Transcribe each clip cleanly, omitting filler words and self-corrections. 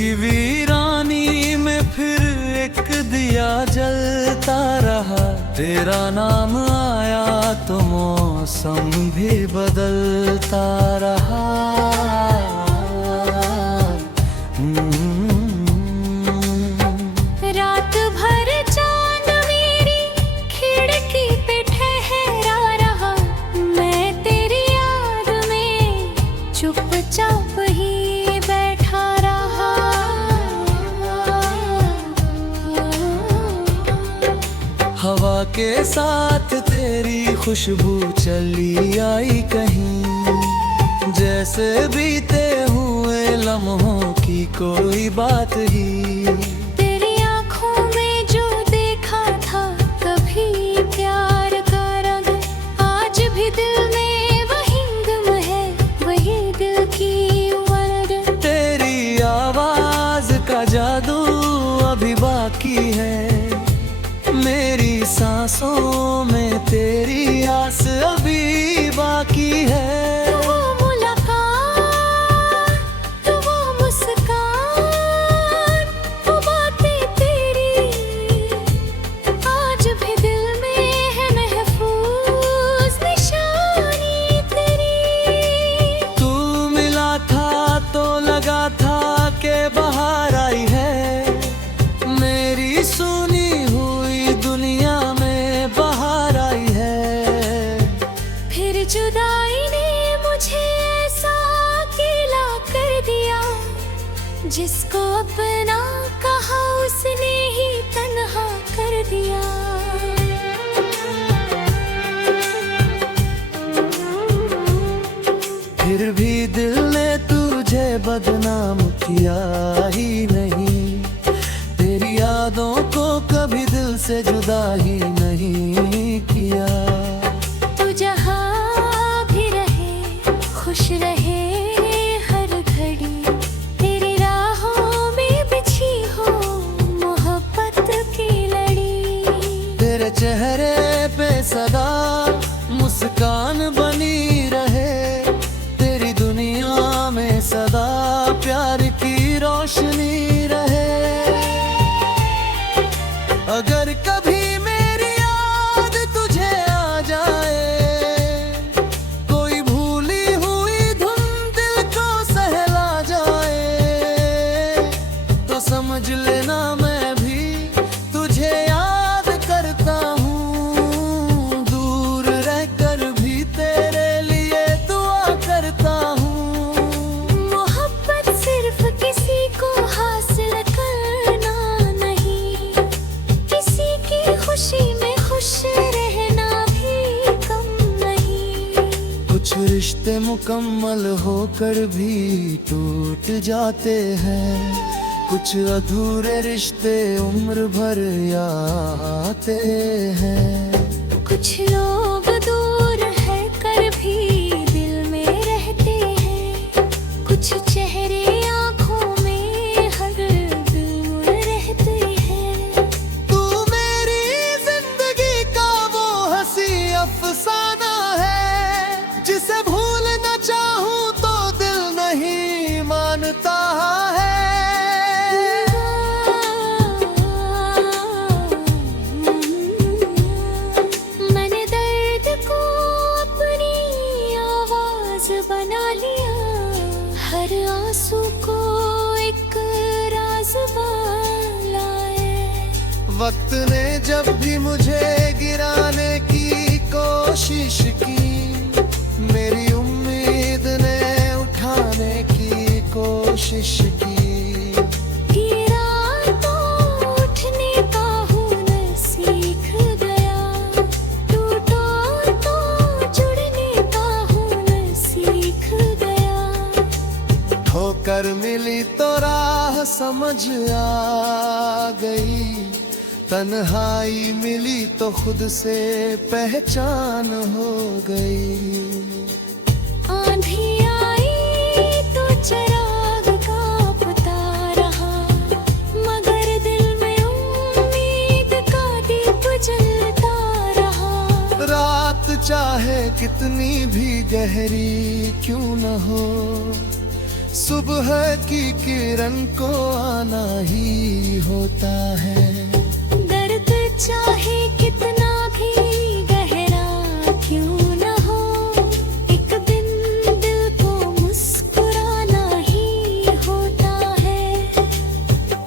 की वीरानी में फिर एक दिया जलता रहा। तेरा नाम आया तो मौसम भी बदलता रहा। रात भर चांद मेरी खिड़की पे ठहरा रहा। मैं तेरी याद में चुपचाप ही बैठा रहा। हवा के साथ तेरी खुशबू चली आई कहीं, जैसे बीते हुए लम्हों की कोई बात ही। तेरी आँखों में जो देखा था कभी प्यार का रंग, आज भी दिल में वही गम है, वही दिल की उमंग। तेरी आवाज का जादू अभी बाकी है, मेरी सांसों में तेरी आस अभी बाकी है। बाहर आई है मेरी सुनी हुई दुनिया में, बाहर आई है। फिर जुदाई ने मुझे ऐसा अकेला कर दिया, जिसको अपना कहा उसने ही तन्हा कर दिया। फिर भी दिल ने तुझे बदनाम किया ही नहीं, तेरी यादों को कभी दिल से जुदा ही नहीं किया। तू जहाँ भी रहे खुश रहे हर घड़ी, तेरी राहों में बिछी हो मोहब्बत की लड़ी। तेरे चेहरे पे सदा मुस्कान बनी रहे, तेरी दुनिया में सदा प्यार की रोशनी रहे। अगर कभी मेरी याद तुझे आ जाए, कोई भूली हुई धुन दिल को सहला जाए, तो समझ लेना मैं भी तुझे याद करता हूँ। दूर रहकर भी तेरे लिए दुआ करता हूँ। मोहब्बत सिर्फ किसी को हासिल करना नहीं, किसी की खुशी में खुश रहना भी कम नहीं। कुछ रिश्ते मुकम्मल होकर भी टूट जाते हैं, कुछ अधूरे रिश्ते उम्र भर आते हैं। कुछ लोग दूर है कर भी दिल में रहते हैं, कुछ चेहरे आँखों में हर दिल रहते हैं। तू मेरी जिंदगी का वो हंसी अफसाना है, जिसे भूलना चाहूँ तो दिल नहीं मानता है। मैंने दर्द को अपनी आवाज बना लिया, हर आंसू को एक राज बनाए। वक्त ने जब भी मुझे गिराने की कोशिश की, मेरी उम्मीद ने उठाने की कोशिश की। गिरा तो उठने का हुनर सीख गया, टूटा तो जुड़ने का हुनर सीख गया। ठोकर मिली तो राह समझ आ गई, तन्हाई मिली तो खुद से पहचान हो गई। आंधी आई तो चिराग कांपता रहा, मगर दिल में उम्मीद का दीप जलता रहा। रात चाहे कितनी भी गहरी क्यों न हो, सुबह की किरण को आना ही होता है। दर्द चाहे कितना भी गहरा क्यों न हो, एक दिन दिल को मुस्कुराना ही होता है।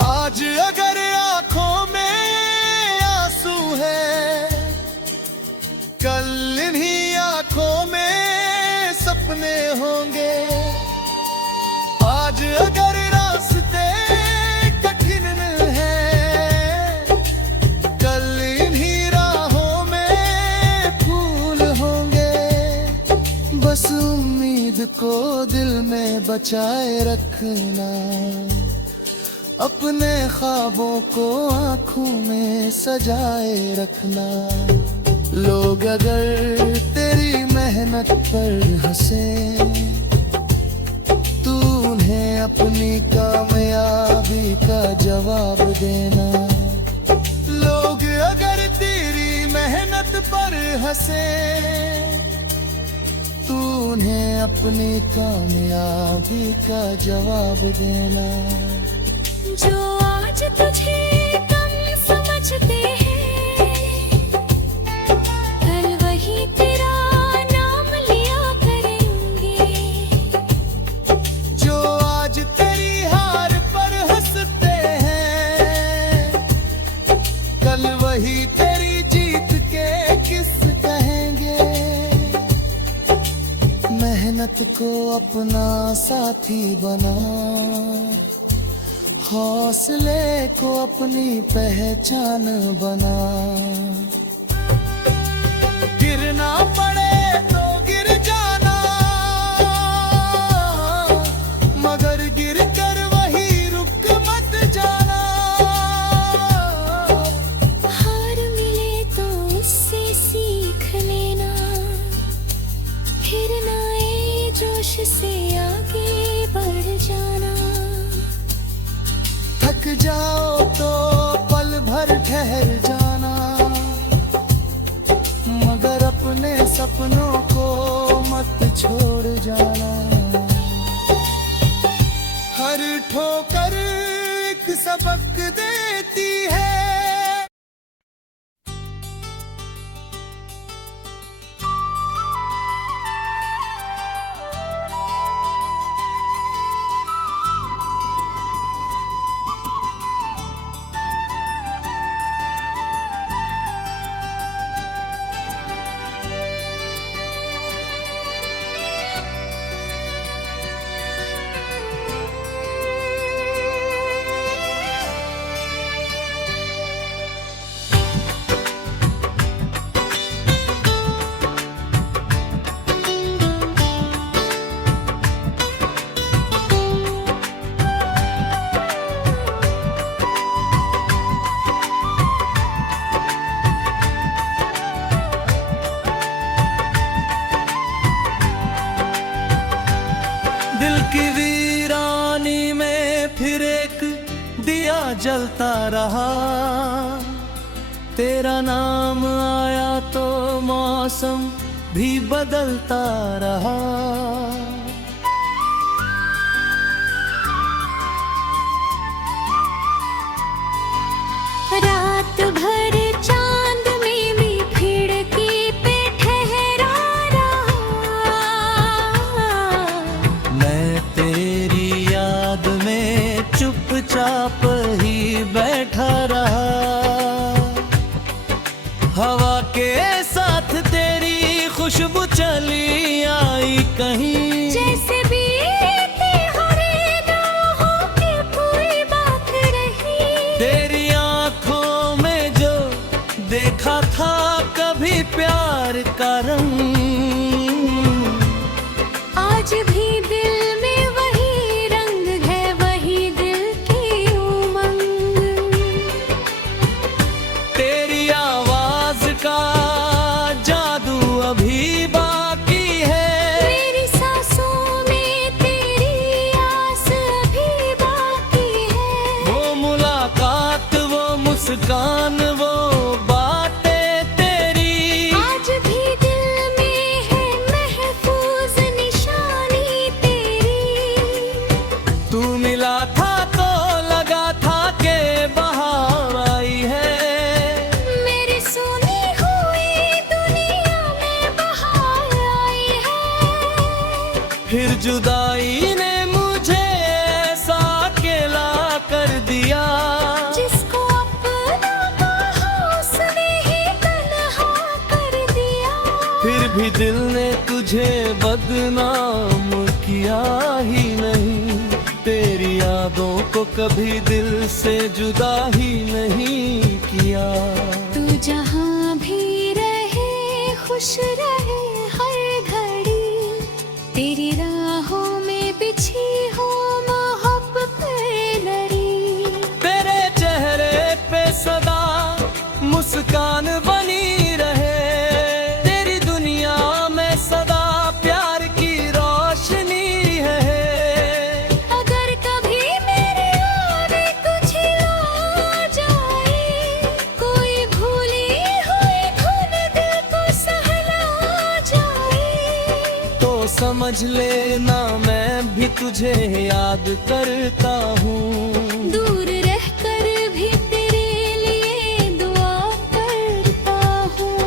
आज अगर आंखों में आंसू है, कल इन्हीं आंखों में सपने होंगे। आज अगर रास्ते कठिन हैं, कल इन्हीं राहों में फूल होंगे। बस उम्मीद को दिल में बचाए रखना, अपने ख्वाबों को आँखों में सजाए रखना। लोग अगर तेरी मेहनत पर हंसे, तू उन्हें अपनी कामयाबी का जवाब देना। लोग अगर तेरी मेहनत पर हंसे, तू उन्हें अपनी कामयाबी का जवाब देना। जो आज तुझे कम समझते हैं, कल वही तेरा नाम लिया करेंगे। जो आज तेरी हार पर हंसते हैं, कल वही तेरी जीत के किस कहेंगे। मेहनत को अपना साथी बना, हौसले को अपनी पहचान बना। गिरना पड़े तो गिर जाना, मगर गिर कर वही रुक मत जाना। हार मिले तो उससे सीख लेना, फिर नए जोश से आगे बढ़ जाना। थक जाओ तो पल भर ठहर जाना, मगर अपने सपनों को मत छोड़ जाना। हर ठोकर एक सबक देती है। दिल की वीरानी में फिर एक दिया जलता रहा। तेरा नाम आया तो मौसम भी बदलता रहा। रात भर चांद में भी खिड़की पे ठहरा रहा। मैं तेरी याद में चुपचाप ही बैठा रहा। हवा के साथ तेरी खुशबू चली आई कहीं, जैसे बीती हरे राहों की कोई बात रही। तेरी आंखों में जो देखा था कभी प्यार का रंग, आज भी दिल में वही रंग है, वही दिल की उमंग। तेरी आवाज का जादू अभी बाकी है। मेरी सांसों में तेरी आस अभी बाकी है। वो मुलाकात, वो मुस्कान, वो बातें तेरी आज भी दिल में है महफूज निशानी तेरी। जुदाई ने मुझे ऐसा अकेला कर दिया। जिसको अपना कहा उसने ही तन्हा कर दिया। फिर भी दिल ने तुझे बदनाम किया ही नहीं। तेरी यादों को कभी दिल से जुदा ही नहीं किया। तू जहाँ भी रहे खुश रहे हर घड़ी। तेरी राहों में बिछी हो मोहब्बत लड़ी। तेरे चेहरे पे सदा मुस्कान बनी रहे। तेरी दुनिया में सदा प्यार की रोशनी है। अगर कभी मेरे आगे कुछ आ जाए, कोई भूली हुई धुन दिल को सहला जाए, तो समझ लेना मैं भी तुझे याद करता हूँ। दूर रहकर भी तेरे लिए दुआ करता हूँ।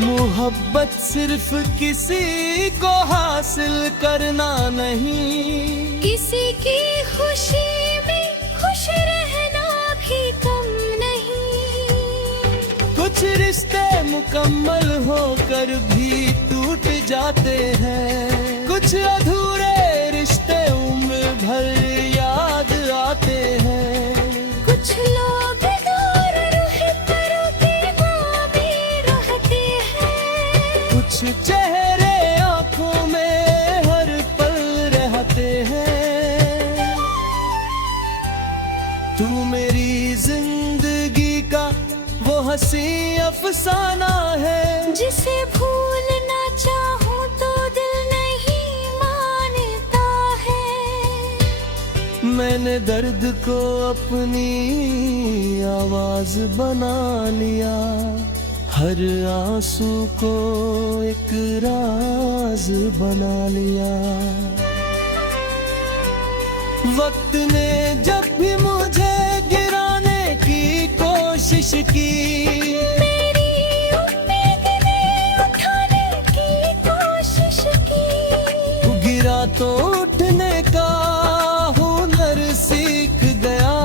मोहब्बत सिर्फ किसी को हासिल करना नहीं। किसी की खुशी में खुश रहना भी कम नहीं। कुछ रिश्ते मुकम्मल होकर भी टूट जाते हैं। कुछ अधूरे रिश्ते उम्र भर याद आते हैं। कुछ लोग दूर रह कर दीवार में रहते हैं। कुछ चेहरे आंखों में हर पल रहते हैं। तू मेरी जिंदगी का वो हंसी अफसाना है। जिसे भूलना चाहूं तो दिल नहीं मानता है। मैंने दर्द को अपनी आवाज बना लिया। हर आंसू को एक राज बना लिया। वक्त ने जब भी मुझे गिराने की कोशिश की, मेरी उम्मीद ने उठाने की कोशिश की। गिरा तो उठने का हुनर सीख गया।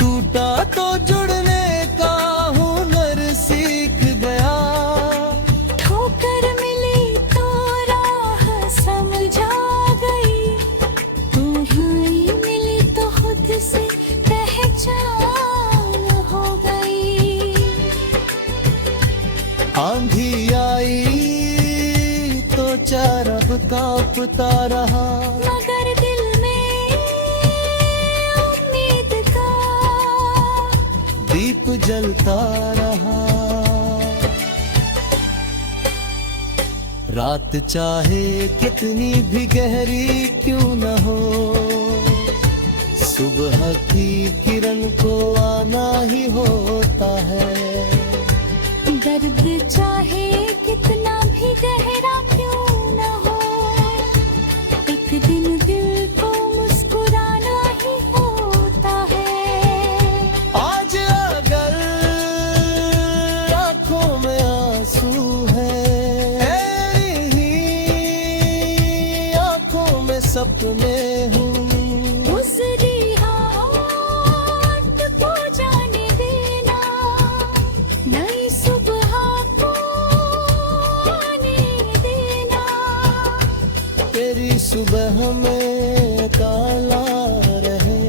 टूटा तो जुड़ने का हुनर सीख गया। ठोकर मिली तो राह समझा गई। तुम्हारी मिली तो खुद से पहचान हो गई। आंधी आई तो चारब कांपता रहा। मगर दिल में उम्मीद का दीप जलता रहा। रात चाहे कितनी भी गहरी क्यों न हो, सुबह की किरण को आना ही होता है। दर्द चाहे कितना भी गहरा क्यों न हो, एक दिन दिल को मुस्कुराना ही होता है। आज अगर आंखों में आंसू है, तेरी ही आंखों में सपने हूँ। गुजरी रात को जाने देना, नई सुबह को आने देना। तेरी सुबह में काला रहे,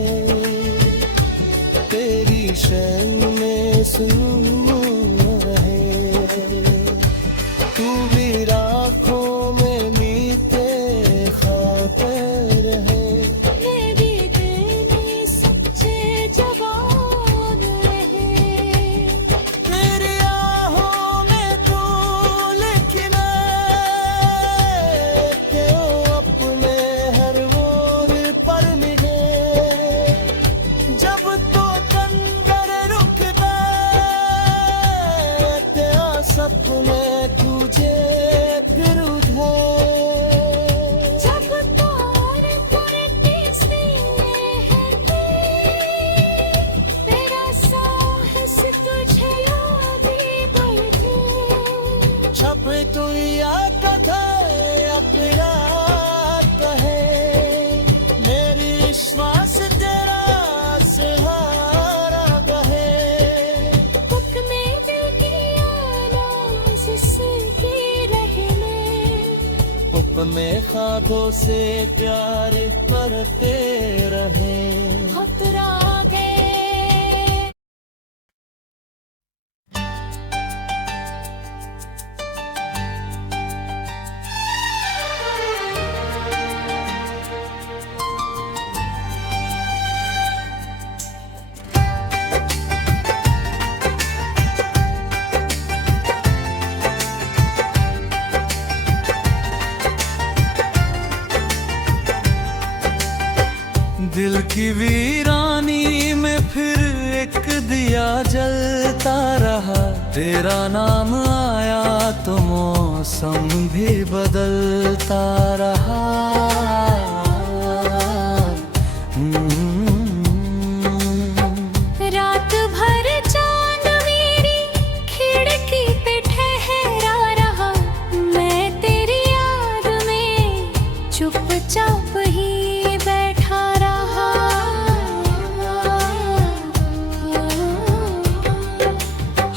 तेरी शैन में सुनूर रहे। तू भी राखों में मीते खाते रहे। मेरी देनी सच्चे जवान रहे। तेरी आहों में तू लिखना के अपने हर ओर पर निगे। जब तो तंदर रुकना में ख्वाबों से प्यार करते रहे। खतरा आगे दिल की वीरानी में फिर एक दिया जलता रहा। तेरा नाम आया तो मौसम भी बदलता रहा। रात भर चांद मेरी खिड़की पे ठहरा रहा। मैं तेरी याद में चुपचाप ही बैठा रहा।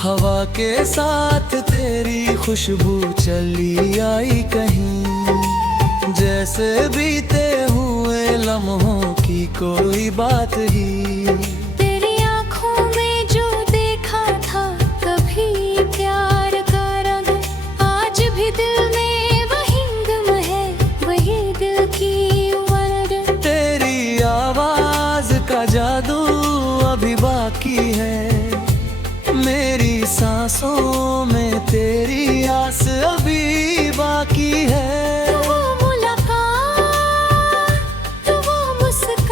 हवा के साथ तेरी खुशबू चली आई कहीं, जैसे बीते हुए लम्हों की कोई बात ही। तेरी आँखों में जो देखा था कभी प्यार का रंग, आज भी दिल में वही गम है, वही दिल की उमंग। तेरी आवाज का जादू अभी बाकी है, मेरी सांसों में तेरी आस अभी बाकी है। तो वो मुलाकात, तो वो मुस्कान,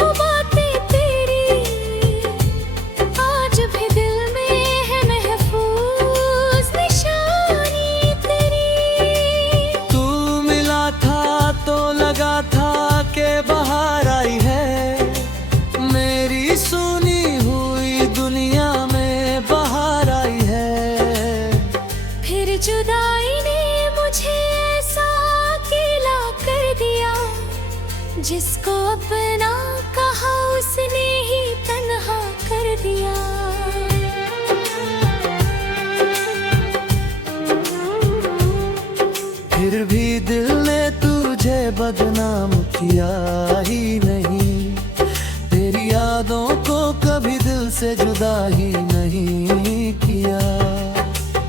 वो बातें तेरी आज भी दिल में है महफूज निशानी तेरी। तू मिला था तो लगा था कि बाहर आई है, मेरी सुनी हुई दुनिया में बाहर आई है। फिर जुदाई ने मुझे ऐसा अकेला कर दिया, जिसको अपना कहा उसने ही तन्हा कर दिया। फिर भी दिल ने तुझे बदनाम किया ही नहीं, तेरी यादों को कभी दिल से जुदा ही नहीं किया।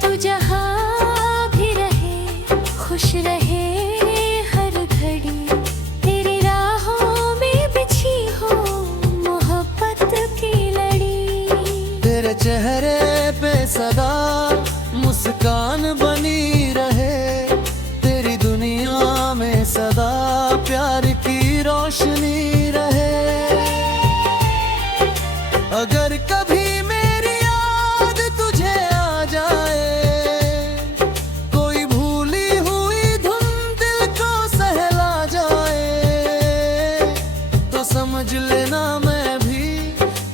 तू जहाँ भी रहे खुश रहे हर घड़ी, तेरी राहों में बिछी हो मोहब्बत की लड़ी। तेरे चेहरे पे सदा मुस्कान बनी रहे, तेरी दुनिया में सदा प्यार की रोशनी रहे। अगर कभी मेरी याद तुझे आ जाए, कोई भूली हुई धुन दिल को सहला जाए, तो समझ लेना मैं भी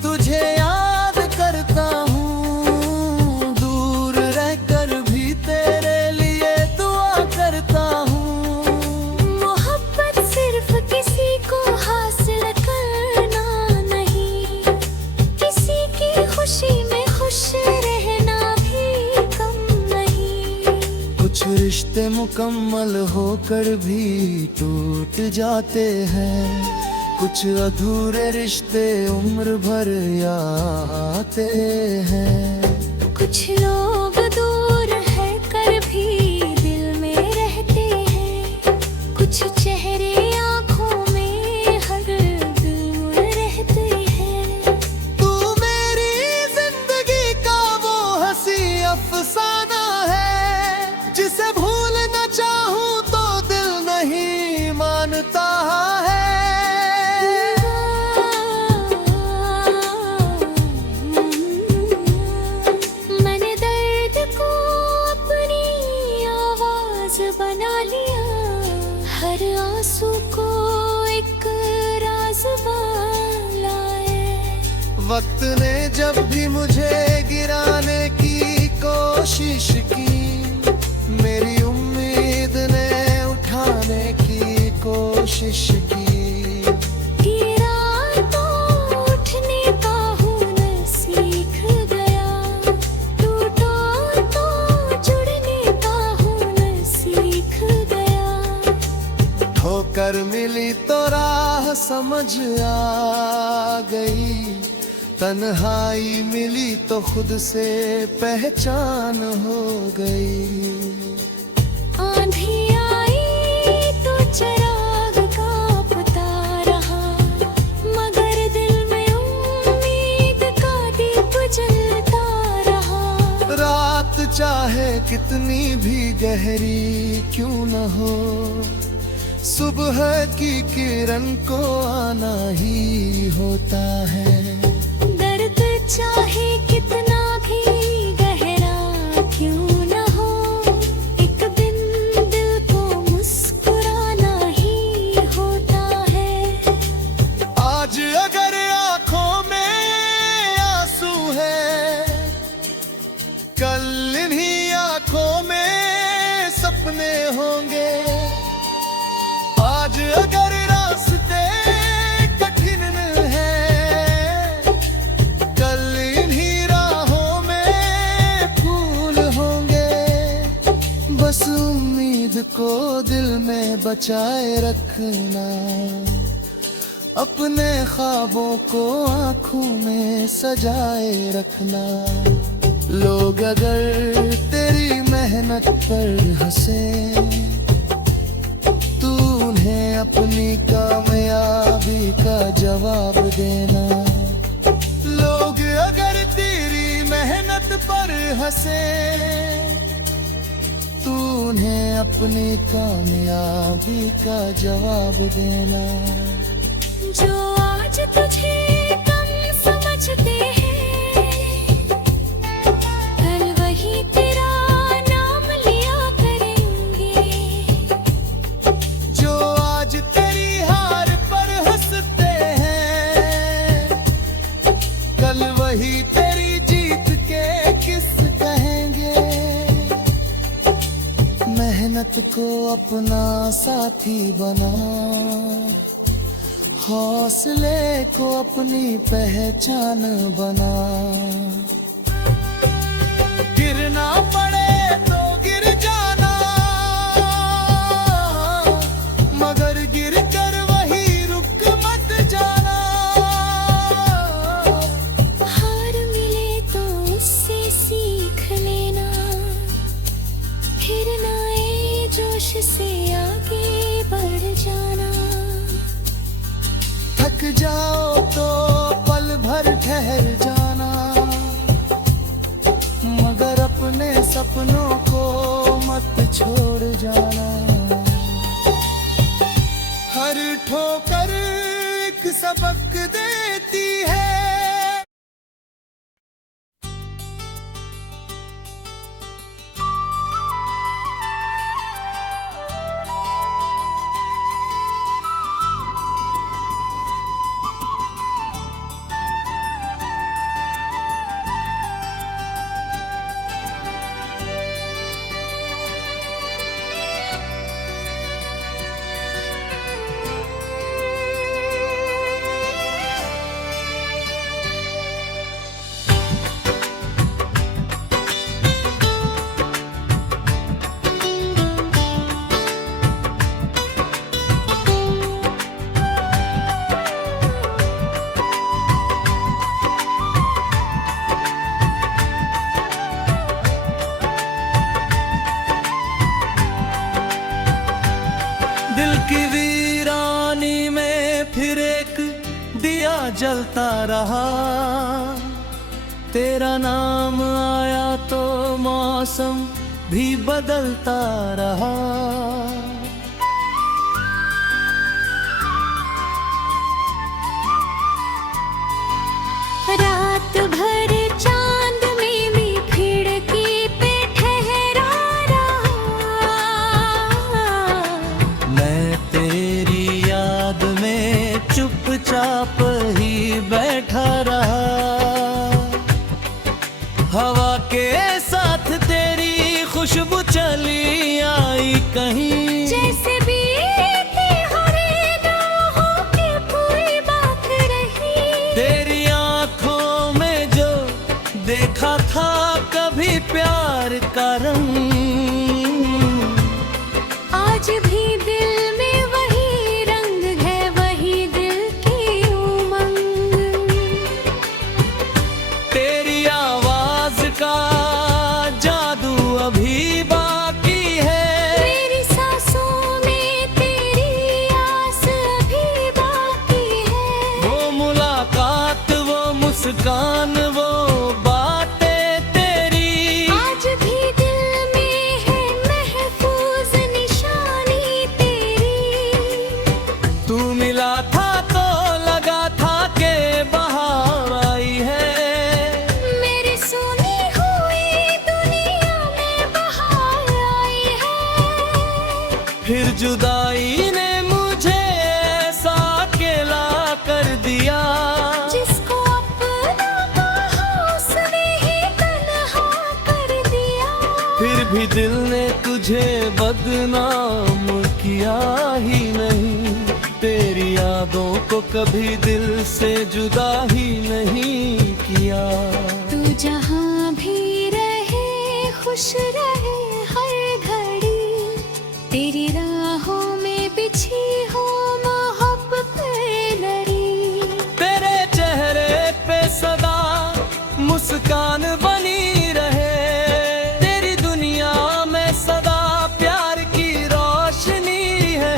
तुझे याद करता हूँ। दूर रहकर भी तेरे लिए दुआ करता हूँ। मोहब्बत सिर्फ किसी को हासिल करना नहीं, किसी की खुशी में खुश रहना भी कम नहीं। कुछ रिश्ते मुकम्मल होकर भी टूट जाते हैं, कुछ अधूरे रिश्ते उम्र भर आते हैं। कुछ लोग दूर है कर भी दिल में रहते हैं, कुछ चेहरे आँखों में हर दूर रहते हैं। तू मेरी जिंदगी का वो हंसी अफसाना है, जिसे भूलना चाहूँ तो दिल नहीं मानता है। मैंने दर्द को अपनी आवाज बना लिया, हर आंसू को एक राज बनाया। वक्त ने जब भी मुझे गिराने की कोशिश की, मेरी उम्मीद ने उठाने की कोशिश की। गिरा तो उठने का हुनर सीख गया, टूटा तो जुड़ने का हुनर सीख समझ आ गई, तन्हाई मिली तो खुद से पहचान हो गई। आंधी आई तो चिराग कांपता रहा, मगर दिल में उम्मीद का दीप जलता रहा। रात चाहे कितनी भी गहरी क्यों न हो, सुबह की किरण को आना ही होता है। दर्द चाहे कितना भी गहरा क्यों न हो, एक दिन दिल को मुस्कुराना ही होता है। आज अगर आंखों में आंसू है, कल इन्हीं आंखों में सपने होंगे। आज अगर रास्ते कठिन हैं, कल इन्हीं राहों में फूल होंगे। बस उम्मीद को दिल में बचाए रखना, अपने ख्वाबों को आँखों में सजाए रखना। लोग अगर तेरी मेहनत पर हंसे, तू उन्हें अपनी कामयाबी का जवाब देना। लोग अगर तेरी मेहनत पर हंसे, तू उन्हें अपनी कामयाबी का जवाब देना। जो आज तुझे कम समझते हैं, कल वही तेरा नाम लिया करेंगे। जो आज तेरी हार पर हंसते हैं, कल वही तेरी जीत के किस कहेंगे। मेहनत को अपना साथी बना, हौसले को अपनी पहचान बना। गिरना पड़े तो गिर जाना, मगर गिर कर वही रुक मत जाना। हार मिले तो उससे सीख लेना, फिर नए जोश से आगे बढ़ जाना। थक जाओ तो पल भर ठहर जाना, मगर अपने सपनों को मत छोड़ जाना। हर ठोकर एक सबक देती है। दिल की वीरानी में फिर एक दिया जलता रहा। तेरा नाम आया तो मौसम भी बदलता रहा। रात भर चांद में भी खिड़की पे ठहरा रहा। मैं तेरी याद में चुपचाप ही बैठा रहा। हवा के साथ तेरी खुशबू चली आई कहीं, जैसे बीती हर राहों की कोई बात रही। तेरी आंखों में जो देखा था कभी प्यार का रंग, आज भी दिल में वही रंग है, वही दिल का जादू अभी बाकी है। मेरी सांसों में तेरी आस अभी बाकी है। वो मुलाकात, वो मुस्कान, वो बातें तेरी आज भी दिल में है महफूज निशानी तेरी। तू मिला था तो लगा था के बहार आई है। मेरी सुनी हुई दुनिया में बहार आई है। फिर जुदाई ने मुझे ऐसा अकेला कर दिया। जिसको अपना कहा उसने ही तन्हा कर दिया। फिर भी दिल ने तुझे बदनाम किया ही नहीं। तेरी यादों को कभी दिल से जुदा ही नहीं किया। तू जहाँ भी रहे खुश रहे हर घड़ी। तेरी राहों में बिछी हो मोहब्बत लड़ी। तेरे चेहरे पे सदा मुस्कान बनी रहे। तेरी दुनिया में सदा प्यार की रोशनी है।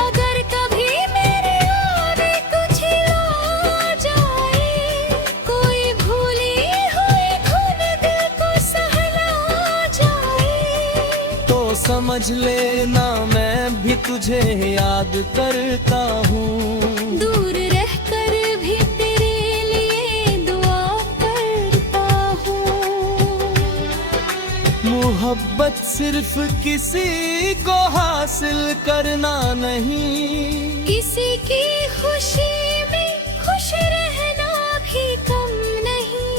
अगर कभी मेरे आने कुछ ला जाए, कोई भूली हुई धुन दिल को सहला जाए, तो समझ लेना मैं भी तुझे याद करता हूँ। दूर रहकर भी तेरे लिए दुआ करता हूँ। मोहब्बत सिर्फ किसी को हासिल करना नहीं। किसी की खुशी में खुश रहना भी कम नहीं।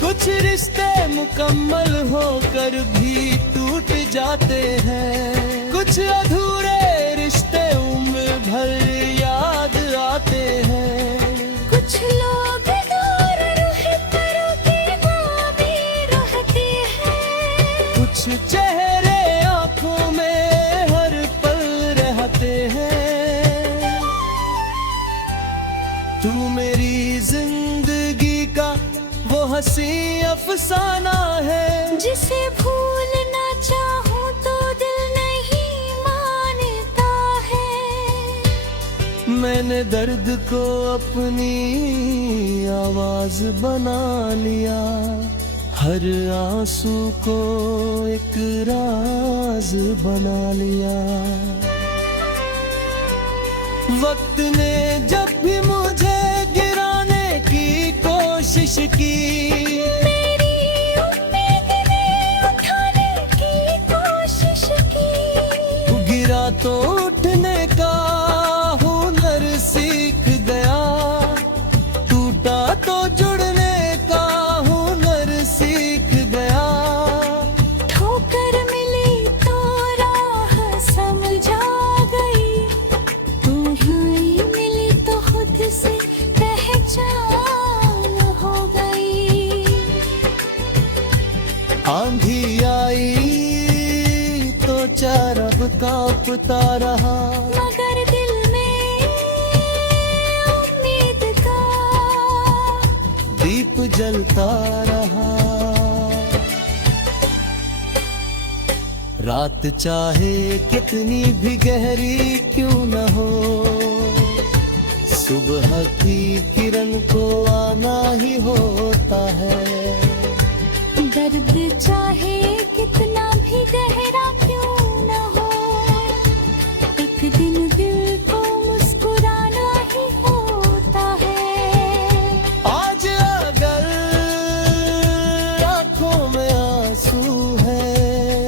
कुछ रिश्ते मुकम्मल होकर भी टूट जाते हैं। कुछ अधूरे रिश्ते उम्र भर याद आते हैं। कुछ लोग दूर रह कर के भी रहते हैं। कुछ चेहरे आंखों में हर पल रहते हैं। तू मेरी जिंदगी का वो हंसी अफसाना है। जिसे भूलना चाहूं तो दिल नहीं मानता है। मैंने दर्द को अपनी आवाज बना लिया। हर आंसू को एक राज बना लिया। वक्त ने जब भी मुझे गिराने की कोशिश की, मेरी उम्मीद ने उठाने की कोशिश की। गिरा तो उठने का हुनर सीख गया। टूटा तो जुड़ने का हुनर सीख गया। ठोकर मिली तो राह समझा गई। तुम्हारी मिली तो खुद से पहचान हो गई। आंधी आई तो चारब कांपता रहा। मगर दिल में उम्मीद का दीप जलता रहा। रात चाहे कितनी भी गहरी क्यों न हो, सुबह की किरण को आना ही होता है। दर्द चाहे कितना भी गहरा क्यों न हो, एक दिन दिल को मुस्कुराना ही होता है। आज अगर आंखों में आंसू है,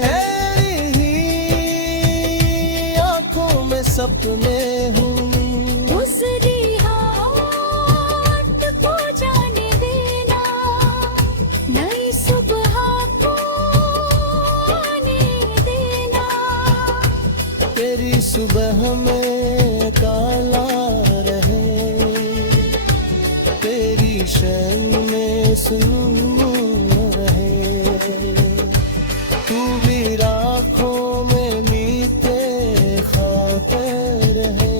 तेरी ही आंखों में सपने हूँ। गुजरी हाथ को जाने देना, नई सुबह को आने देना। तेरी सुबह में काला रहे, तेरी शैन में सुनून रहे। तू भी राखों में मीते खाते रहे।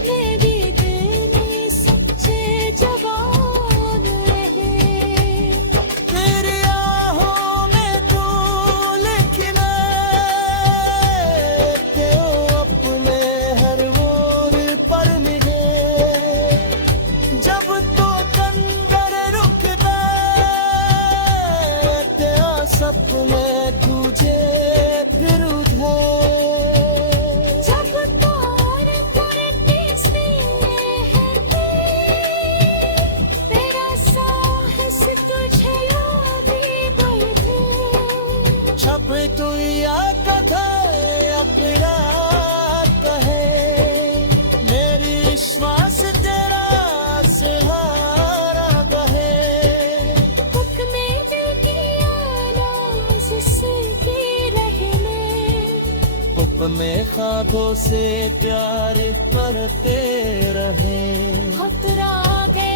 मेरी तेरी सच्चे जवान रहे। याद रहे, मेरी श्वास तेरा सहारा बहे। हुक्मे दिल की आवाज़ से की रहने, हुक्मे ख्वाबों से प्यार करते रहे। खतरा आ गया